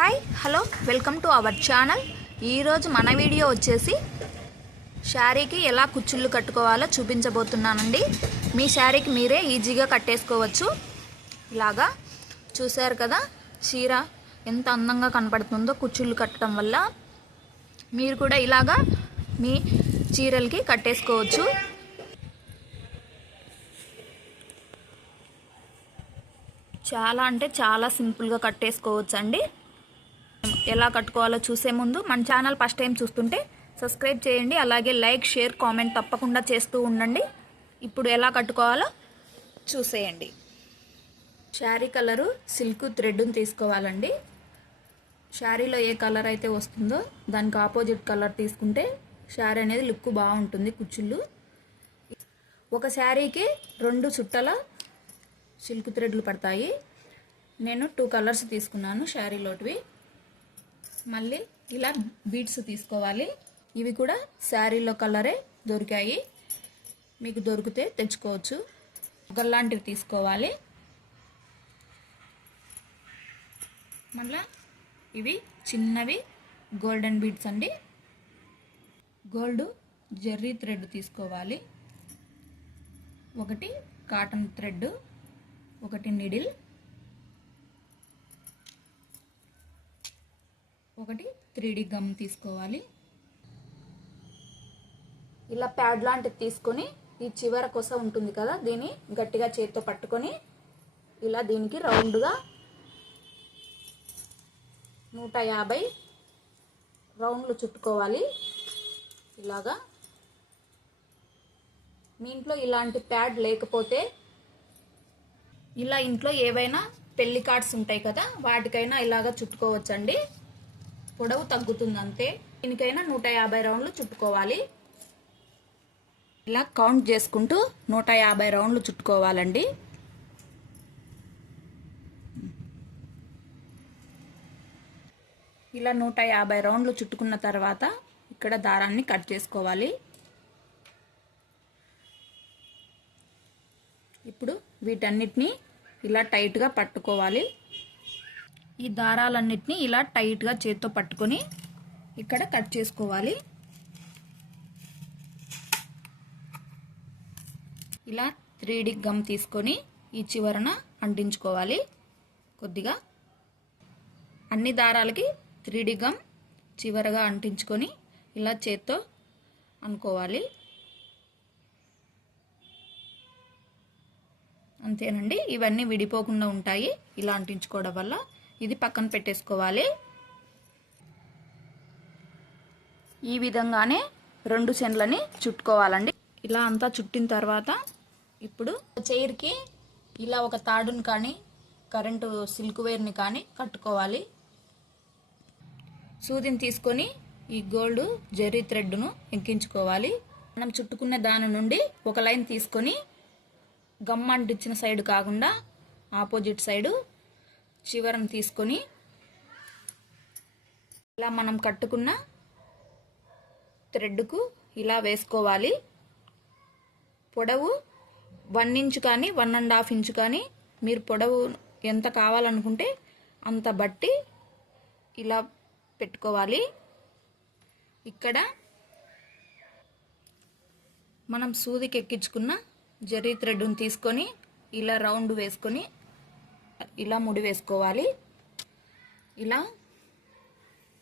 Hi hello welcome to our channel. ఈరోజు మన video వచ్చేసి శారీకి ఎలా కుచ్చుళ్ళు కట్టుకోవాలో చూపించబోతున్నానండి. మీ శారీకి మీరే ఈజీగా కట్టేసుకోవచ్చు. ఇలాగా చూశారు కదా, చీర ఎంత అందంగా కనపడుతుందో కుచ్చుళ్ళు కట్టడం వల్ల. మీరు కూడా ఇలాగా మీ చీరలకి కట్టేసుకోవచ్చు. చాలా అంటే చాలా సింపుల్గా కట్టేసుకోవచ్చు అండి. ఎలా కట్టుకోవాలో చూసే ముందు మన ఛానల్ ఫస్ట్ టైం చూస్తుంటే సబ్స్క్రైబ్ చేయండి. అలాగే లైక్, షేర్, కామెంట్ తప్పకుండా చేస్తూ ఉండండి. ఇప్పుడు ఎలా కట్టుకోవాలో చూసేయండి. శారీ కలరు సిల్క్ థ్రెడ్ని తీసుకోవాలండి. శారీలో ఏ కలర్ అయితే వస్తుందో దానికి ఆపోజిట్ కలర్ తీసుకుంటే శారీ అనేది లుక్ బాగుంటుంది. కుచ్చుళ్ళు ఒక శారీకి 2 చుట్టల సిల్క్ థ్రెడ్లు పడతాయి. నేను 2 కలర్స్ తీసుకున్నాను శారీలోటివి. మళ్ళీ ఇలా బీడ్స్ తీసుకోవాలి. ఇవి కూడా శారీలో కలరే దొరికాయి, మీకు దొరికితే తెచ్చుకోవచ్చు. ఒకలాంటివి తీసుకోవాలి. మళ్ళీ ఇవి చిన్నవి గోల్డెన్ బీడ్స్ అండి. గోల్డ్ జెర్రీ థ్రెడ్ తీసుకోవాలి. ఒకటి కాటన్ థ్రెడ్, ఒకటి నిడిల్, ఒకటి 3D గమ్ తీసుకోవాలి. ఇలా ప్యాడ్ లాంటిది తీసుకొని ఈ చివర కొస ఉంటుంది కదా, దీన్ని గట్టిగా చేతితో పట్టుకొని ఇలా దీనికి రౌండ్గా 150 రౌండ్లు చుట్టుకోవాలి. ఇలాగా మీ ఇంట్లో ఇలాంటి ప్యాడ్ లేకపోతే ఇలా ఇంట్లో ఏవైనా పెళ్లి కార్డ్స్ ఉంటాయి కదా, వాటికైనా ఇలాగా చుట్టుకోవచ్చండి. పొడవు తగ్గుతుంది అంతే. దీనికైనా 150 రౌండ్లు చుట్టుకోవాలి. ఇలా కౌంట్ చేసుకుంటూ 150 రౌండ్లు చుట్టుకోవాలండి. ఇలా 150 రౌండ్లు చుట్టుకున్న తర్వాత ఇక్కడ దారాన్ని కట్ చేసుకోవాలి. ఇప్పుడు వీటన్నిటిని ఇలా టైట్గా పట్టుకోవాలి. ఈ దారాలన్నిటిని ఇలా టైట్గా చేత్తో పట్టుకొని ఇక్కడ కట్ చేసుకోవాలి. ఇలా 3D గమ్ తీసుకొని ఈ చివరన అంటించుకోవాలి. కొద్దిగా అన్ని దారాలకి 3D గమ్ చివరగా అంటించుకొని ఇలా చేత్తో అనుకోవాలి. అంతేనండి. ఇవన్నీ విడిపోకుండా ఉంటాయి ఇలా అంటించుకోవడం వల్ల. ఇది పక్కన పెట్టేసుకోవాలి. ఈ విధంగానే 2 చెండ్లని చుట్టుకోవాలండి. ఇలా అంతా చుట్టిన తర్వాత ఇప్పుడు చైర్కి ఇలా ఒక తాడుని కానీ కరెంటు సిల్క్ వైర్ని కానీ కట్టుకోవాలి. సూదిని తీసుకొని ఈ గోల్డ్ జెర్రీ థ్రెడ్ను ఎక్కించుకోవాలి. మనం చుట్టుకున్న దాని నుండి ఒక లైన్ తీసుకొని గమ్ అంటించిన సైడ్ కాకుండా ఆపోజిట్ సైడు చివరను తీసుకొని ఇలా మనం కట్టుకున్న థ్రెడ్కు ఇలా వేసుకోవాలి. పొడవు 1 ఇంచ్ కానీ 1.5 ఇంచ్ కానీ మీరు పొడవు ఎంత కావాలనుకుంటే అంత బట్టి ఇలా పెట్టుకోవాలి. ఇక్కడ మనం సూదికి ఎక్కించుకున్న జెర్రీ థ్రెడ్ని తీసుకొని ఇలా రౌండ్ వేసుకొని ఇలా ముడి వేసుకోవాలి. ఇలా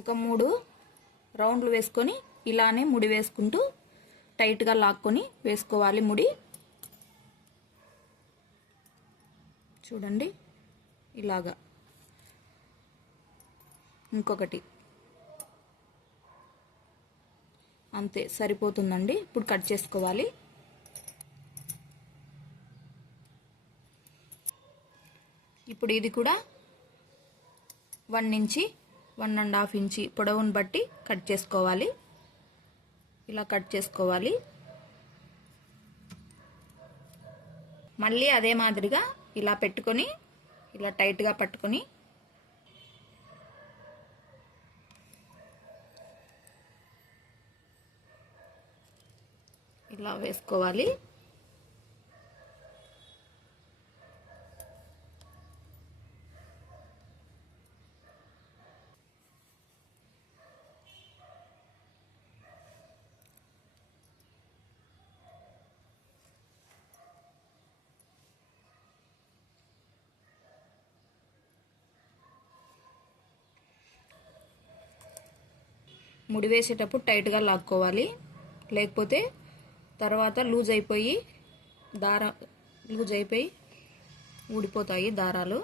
ఒక 3 రౌండ్లు వేసుకొని ఇలానే ముడి వేసుకుంటూ టైట్గా లాక్కొని వేసుకోవాలి ముడి. చూడండి ఇలాగా. ఇంకొకటి అంతే సరిపోతుందండి. ఇప్పుడు కట్ చేసుకోవాలి. ఇప్పుడు ఇది కూడా 1 ఇంచి 1.5 ఇంచి పొడవును బట్టి కట్ చేసుకోవాలి. ఇలా కట్ చేసుకోవాలి. మళ్ళీ అదే మాదిరిగా ఇలా పెట్టుకొని ఇలా టైట్గా పట్టుకొని ఇలా వేసుకోవాలి. ముడి వేసేటప్పుడు టైట్గా లాక్కోవాలి, లేకపోతే తర్వాత లూజ్ అయిపోయి ఊడిపోతాయి దారాలు.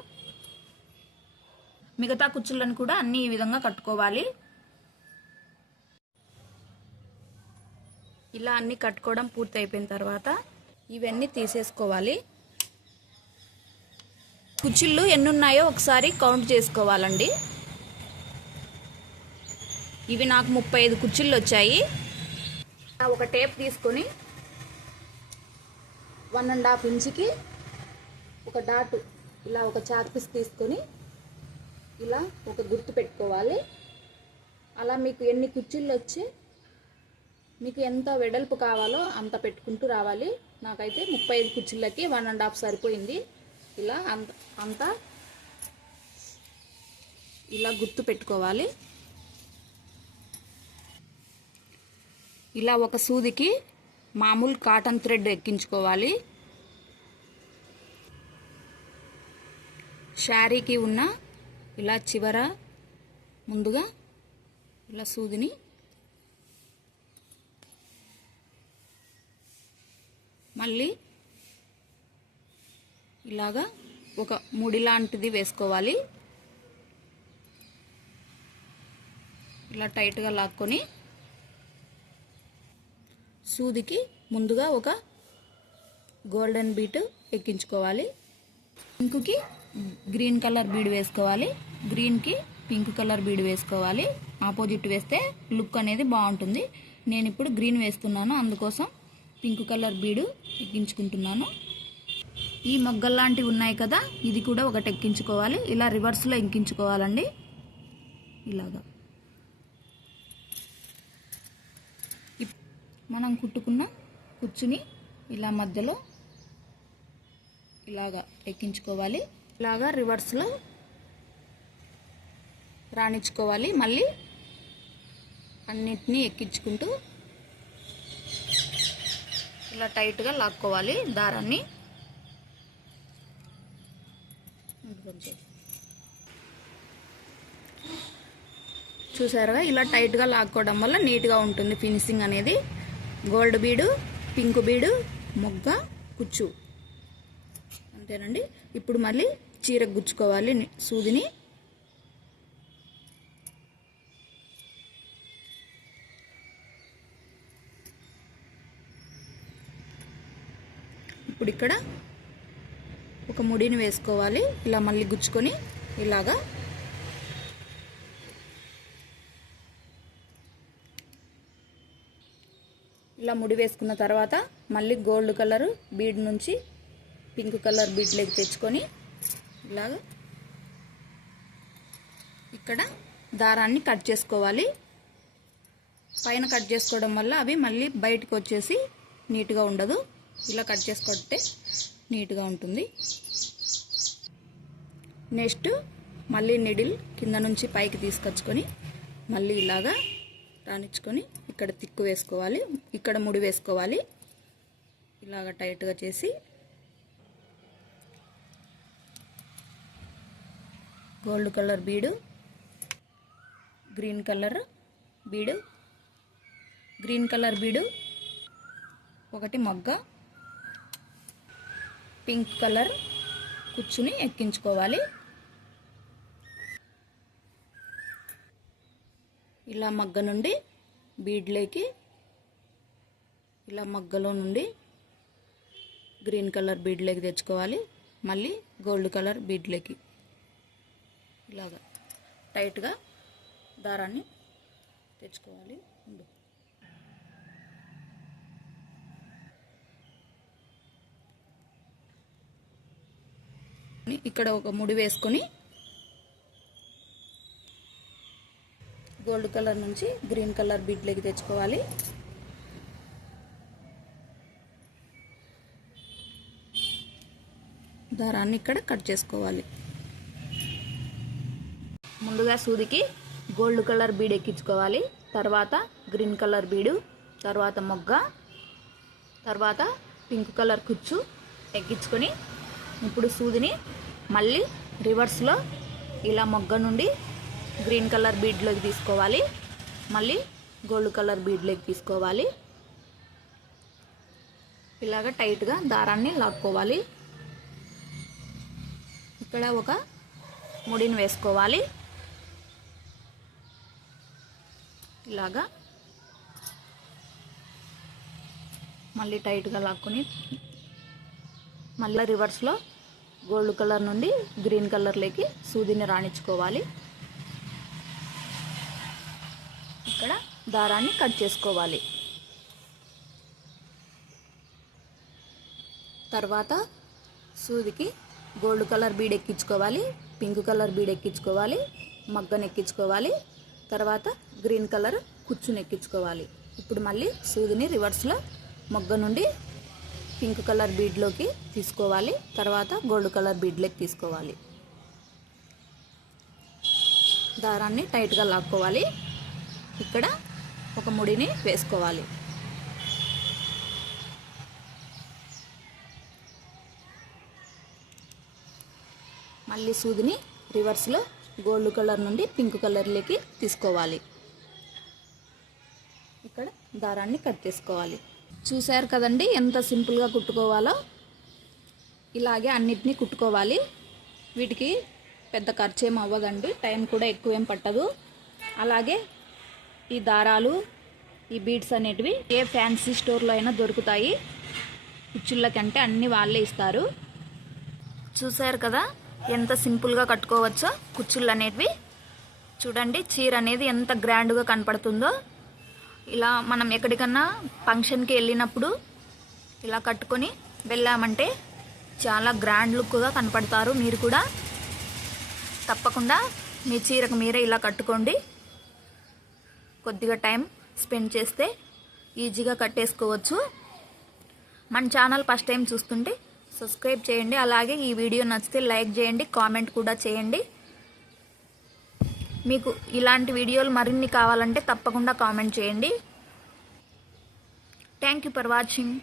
మిగతా కుచ్చులను కూడా అన్ని ఈ విధంగా కట్టుకోవాలి. ఇలా అన్ని కట్టుకోవడం పూర్తి అయిపోయిన తర్వాత ఇవన్నీ తీసేసుకోవాలి. కుచ్చుళ్ళు ఎన్ని ఉన్నాయో ఒకసారి కౌంట్ చేసుకోవాలండి. ఇవి నాకు 35 కుచ్చుళ్ళు వచ్చాయి. ఒక టేప్ తీసుకొని 1.5 ఇంచుకి ఒక డాట్ ఇలా ఒక చాక్ పీస్ తీసుకొని ఇలా ఒక గుర్తు పెట్టుకోవాలి. అలా మీకు ఎన్ని కుచ్చుళ్ళు వచ్చి మీకు ఎంత వెడల్పు కావాలో అంత పెట్టుకుంటూ రావాలి. నాకైతే 35 కుచ్చుళ్ళకి 1.5 సరిపోయింది. ఇలా అంతా ఇలా గుర్తు పెట్టుకోవాలి. ఇలా ఒక సూదికి మామూలు కాటన్ థ్రెడ్ ఎక్కించుకోవాలి. శారీకి ఉన్న ఇలా చివర ముందుగా ఇలా సూదిని మళ్ళీ ఇలాగా ఒక ముడి లాంటిది వేసుకోవాలి. ఇలా టైట్గా లాక్కొని సూదికి ముందుగా ఒక గోల్డెన్ బీట్ ఎక్కించుకోవాలి. పింక్కి గ్రీన్ కలర్ బీడ్ వేసుకోవాలి, గ్రీన్కి పింక్ కలర్ బీడ్ వేసుకోవాలి. ఆపోజిట్ వేస్తే లుక్ అనేది బాగుంటుంది. నేను ఇప్పుడు గ్రీన్ వేస్తున్నాను, అందుకోసం పింక్ కలర్ బీడు ఎక్కించుకుంటున్నాను. ఈ మొగ్గల్లాంటివి ఉన్నాయి కదా, ఇది కూడా ఒకటి ఎక్కించుకోవాలి. ఇలా రివర్స్లో ఎక్కించుకోవాలండి. ఇలాగా మనం కుట్టుకున్న కుచ్చుని ఇలా మధ్యలో ఇలాగా ఎక్కించుకోవాలి. ఇలాగా రివర్స్లో రాణించుకోవాలి. మళ్ళీ అన్నిటినీ ఎక్కించుకుంటూ ఇలా టైట్గా లాక్కోవాలి దారాన్ని. చూసారుగా, ఇలా టైట్గా లాక్కోవడం వల్ల నీట్గా ఉంటుంది ఫినిషింగ్ అనేది. గోల్డ్ బీడు, పింక్ బీడు, మొగ్గ, కుచ్చు, అంతేనండి. ఇప్పుడు మళ్ళీ చీరకు గుచ్చుకోవాలి సూదిని. ఇప్పుడు ఇక్కడ ఒక ముడిని వేసుకోవాలి. ఇలా మళ్ళీ గుచ్చుకొని ఇలాగా ఇలా ముడి వేసుకున్న తర్వాత మళ్ళీ గోల్డ్ కలర్ బీడ్ నుంచి పింక్ కలర్ బీడ్లోకి తెచ్చుకొని ఇలాగా ఇక్కడ దారాన్ని కట్ చేసుకోవాలి. పైన కట్ చేసుకోవడం వల్ల అవి మళ్ళీ బయటకు వచ్చేసి నీట్గా ఉండదు. ఇలా కట్ చేసుకుంటే నీట్గా ఉంటుంది. నెక్స్ట్ మళ్ళీ నిడిల్ కింద నుంచి పైకి తీసుకొచ్చుకొని మళ్ళీ ఇలాగా రానిచ్చుకొని ఇక్కడ తిక్కు వేసుకోవాలి, ఇక్కడ ముడి వేసుకోవాలి. ఇలాగ టైట్గా చేసి గోల్డ్ కలర్ బీడు, గ్రీన్ కలర్ బీడు, గ్రీన్ కలర్ బీడు ఒకటి మొగ్గ, పింక్ కలర్ కుచ్చుని ఎక్కించుకోవాలి. ఇలా మగ్గ నుండి బీడ్లోకి ఇలా మగ్గలో నుండి గ్రీన్ కలర్ బీడ్లోకి తెచ్చుకోవాలి. మళ్ళీ గోల్డ్ కలర్ బీడ్లోకి ఇలాగా టైట్గా దారాన్ని తెచ్చుకోవాలి. ఇక్కడ ఒక ముడి వేసుకొని గోల్డ్ కలర్ నుంచి గ్రీన్ కలర్ బీడ్లోకి తెచ్చుకోవాలి. దారాన్ని ఇక్కడ కట్ చేసుకోవాలి. ముందుగా సూదికి గోల్డ్ కలర్ బీడ్ ఎక్కించుకోవాలి, తర్వాత గ్రీన్ కలర్ బీడు, తర్వాత మొగ్గ, తర్వాత పింక్ కలర్ కుచ్చు ఎక్కించుకొని ఇప్పుడు సూదిని మళ్ళీ రివర్స్లో ఇలా మొగ్గ నుండి గ్రీన్ కలర్ బీడ్లోకి తీసుకోవాలి. మళ్ళీ గోల్డ్ కలర్ బీడ్లోకి తీసుకోవాలి. ఇలాగ టైట్గా దారాన్ని లాక్కోవాలి. ఇక్కడ ఒక ముడిని వేసుకోవాలి. ఇలాగా మళ్ళీ టైట్గా లాక్కొని మళ్ళీ రివర్స్లో గోల్డ్ కలర్ నుండి గ్రీన్ కలర్లోకి సూదిని రాణించుకోవాలి. ఇక్కడ దారాన్ని కట్ చేసుకోవాలి. తర్వాత సూదికి గోల్డ్ కలర్ బీడ్ ఎక్కించుకోవాలి, పింక్ కలర్ బీడ్ ఎక్కించుకోవాలి, మగ్గను ఎక్కించుకోవాలి, తర్వాత గ్రీన్ కలర్ కుచ్చుని ఎక్కించుకోవాలి. ఇప్పుడు మళ్ళీ సూదిని రివర్స్లో మొగ్గ నుండి పింక్ కలర్ బీడ్లోకి తీసుకోవాలి, తర్వాత గోల్డ్ కలర్ బీడ్లోకి తీసుకోవాలి. దారాన్ని టైట్గా లాక్కోవాలి. ఇక్కడ ఒక ముడిని వేసుకోవాలి. మళ్ళీ సూదిని రివర్స్లో గోల్డ్ కలర్ నుండి పింక్ కలర్లోకి తీసుకోవాలి. ఇక్కడ దారాన్ని కట్ చేసుకోవాలి. చూశారు కదండి ఎంత సింపుల్గా కుట్టుకోవాలో. ఇలాగే అన్నిటినీ కుట్టుకోవాలి. వీటికి పెద్ద ఖర్చు ఏం అవ్వదండి, టైం కూడా ఎక్కువేం పట్టదు. అలాగే ఈ దారాలు, ఈ బీడ్స్ అనేటివి ఏ ఫ్యాన్సీ స్టోర్లో అయినా దొరుకుతాయి. కుచ్చుళ్ళ కంటే అన్నీ వాళ్ళే ఇస్తారు. చూశారు కదా ఎంత సింపుల్గా కట్టుకోవచ్చో కుచ్చుళ్ళు అనేటివి. చూడండి చీర అనేది ఎంత గ్రాండ్గా కనపడుతుందో. ఇలా మనం ఎక్కడికన్నా ఫంక్షన్కి వెళ్ళినప్పుడు ఇలా కట్టుకొని వెళ్ళామంటే చాలా గ్రాండ్ లుక్గా కనపడతారు. మీరు కూడా తప్పకుండా మీ చీరకు మీరే ఇలా కట్టుకోండి. కొద్దిగా టైం స్పెండ్ చేస్తే ఈజీగా కట్టేసుకోవచ్చు. మన ఛానల్ ఫస్ట్ టైం చూస్తుంటే సబ్స్క్రైబ్ చేయండి. అలాగే ఈ వీడియో నచ్చితే లైక్ చేయండి, కామెంట్ కూడా చేయండి. మీకు ఇలాంటి వీడియోలు మరిన్ని కావాలంటే తప్పకుండా కామెంట్ చేయండి. Thank you for watching.